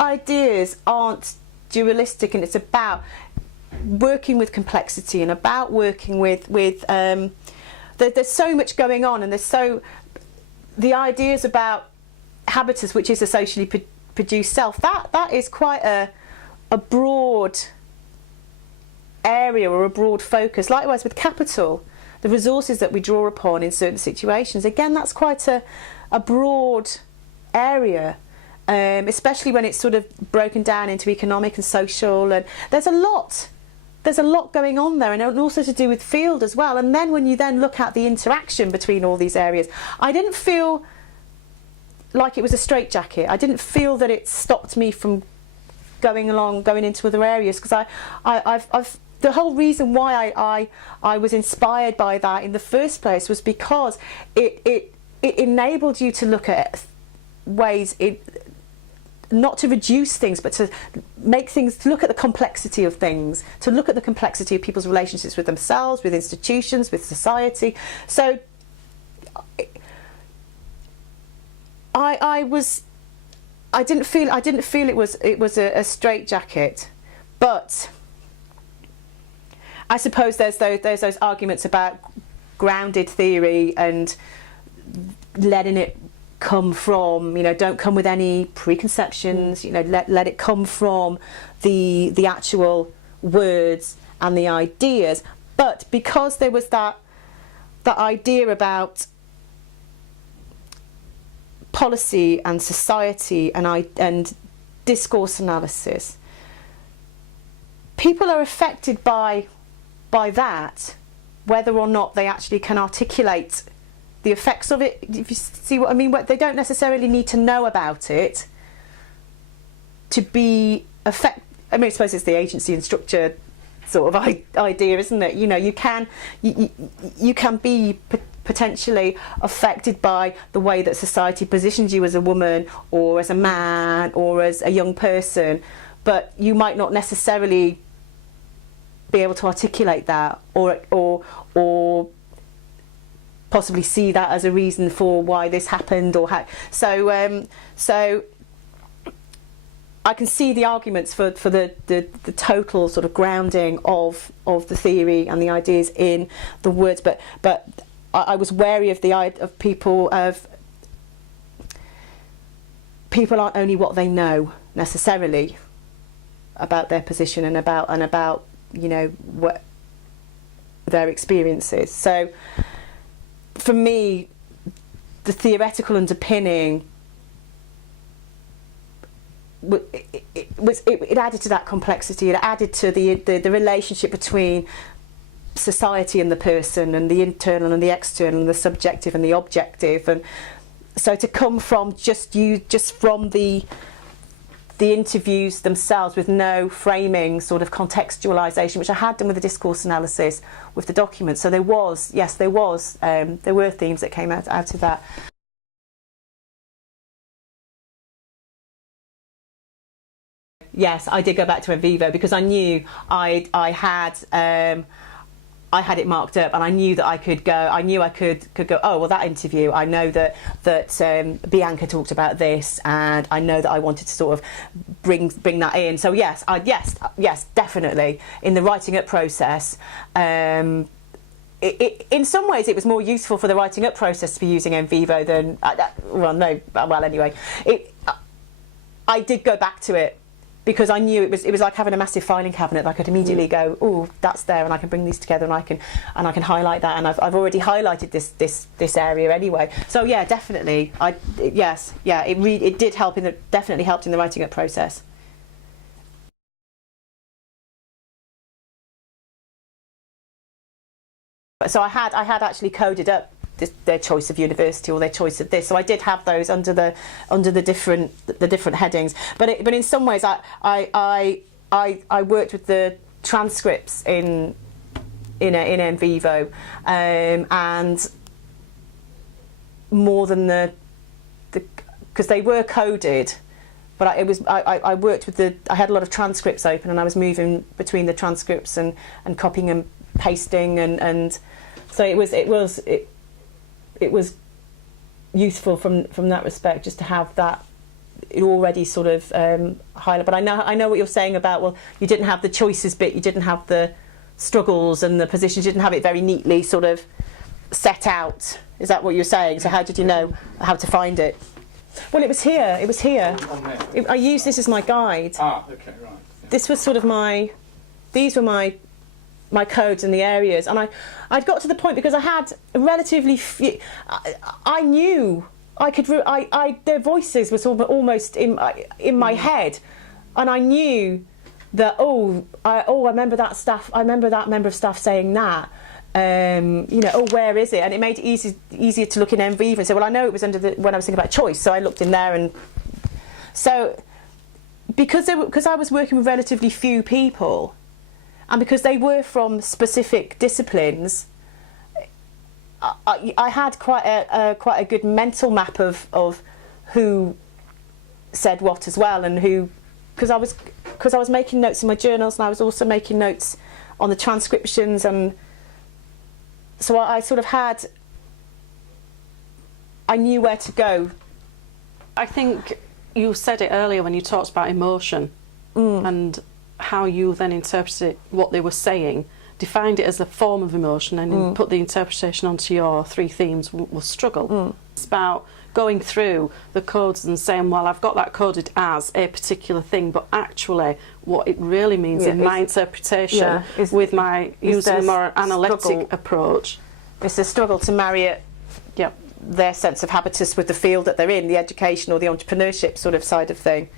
ideas aren't dualistic, and it's about working with complexity and about working with there's so much going on, and the ideas about habitus, which is a socially produced self, that is quite a broad area or a broad focus. Likewise with capital, the resources that we draw upon in certain situations, again, that's quite a broad area, especially when it's sort of broken down into economic and social, and there's a lot going on there, and also to do with field as well. And then when you then look at the interaction between all these areas, I didn't feel like it was a straitjacket. I didn't feel that it stopped me from going into other areas, because I've the whole reason why I was inspired by that in the first place was because it enabled you to look at ways, not to reduce things, but to make things, to look at the complexity of things, to look at the complexity of people's relationships with themselves, with institutions, with society. So I didn't feel it was a straitjacket, but I suppose there's those arguments about grounded theory and letting it come from, don't come with any preconceptions, let it come from the actual words and the ideas. But because there was that idea about policy and society and discourse analysis, people are affected by that, whether or not they actually can articulate the effects of it, if you see what I mean. They don't necessarily need to know about it to be I mean, I suppose it's the agency and structure sort of idea, isn't it? You can be potentially affected by the way that society positions you as a woman or as a man or as a young person, but you might not necessarily be able to articulate that or possibly see that as a reason for why this happened or how. So I can see the arguments for the total sort of grounding of the theory and the ideas in the words, but I was wary of people aren't only what they know necessarily about their position and about what their experiences. So for me, the theoretical underpinning, it added to that complexity. It added to the relationship between society and the person, and the internal and the external, and the subjective and the objective. And so to come from just from the interviews themselves, with no framing, sort of contextualisation, which I had done with the discourse analysis with the document. So there were themes that came out of that. Yes, I did go back to NVivo because I knew I had it marked up, and I knew that I could go. I knew I could go. Oh well, that interview. I know that Bianca talked about this, and I know that I wanted to sort of bring that in. So yes, definitely in the writing up process. In some ways, it was more useful for the writing up process to be using NVivo than anyway. I did go back to it, because I knew it was like having a massive filing cabinet. I could immediately go, oh, that's there, and I can bring these together, and I can highlight that, and I've already highlighted this area anyway. So yeah, definitely, it did help definitely helped in the writing up process. So I had actually coded up their choice of university or their choice of this. So I did have those under the different headings. But in some ways I worked with the transcripts in NVivo, and more than because they were coded. But I worked with I had a lot of transcripts open, and I was moving between the transcripts and copying and pasting, and so it was useful from that respect, just to have that it already sort of highlight. But I know what you're saying about, well, you didn't have the choices bit, you didn't have the struggles and the positions, you didn't have it very neatly sort of set out. Is that what you're saying? So how did you know how to find it? Well, it was here. It was here. I used this as my guide. Ah, okay, right. Yeah. This was sort of these were my codes and the areas, and I'd got to the point because I had relatively few. I knew I could. Their voices were sort of almost in my head, and I knew that. I remember that staff. I remember that member of staff saying that. Where is it? And it made it easier to look in NVivo and say, well, I know it was when I was thinking about choice, so I looked in there. And so because I was working with relatively few people, and because they were from specific disciplines, I had quite a good mental map of who said what as well, and who, because I was making notes in my journals, and I was also making notes on the transcriptions, and so I sort of I knew where to go. I think you said it earlier when you talked about emotion and how you then interpreted what they were saying, defined it as a form of emotion, and put the interpretation onto your 3 themes was struggle. It's about going through the codes and saying, well, I've got that coded as a particular thing, but actually what it really means in my interpretation with my using a more analytic approach. It's a struggle to marry it, their sense of habitus with the field that they're in, the education or the entrepreneurship sort of side of thing.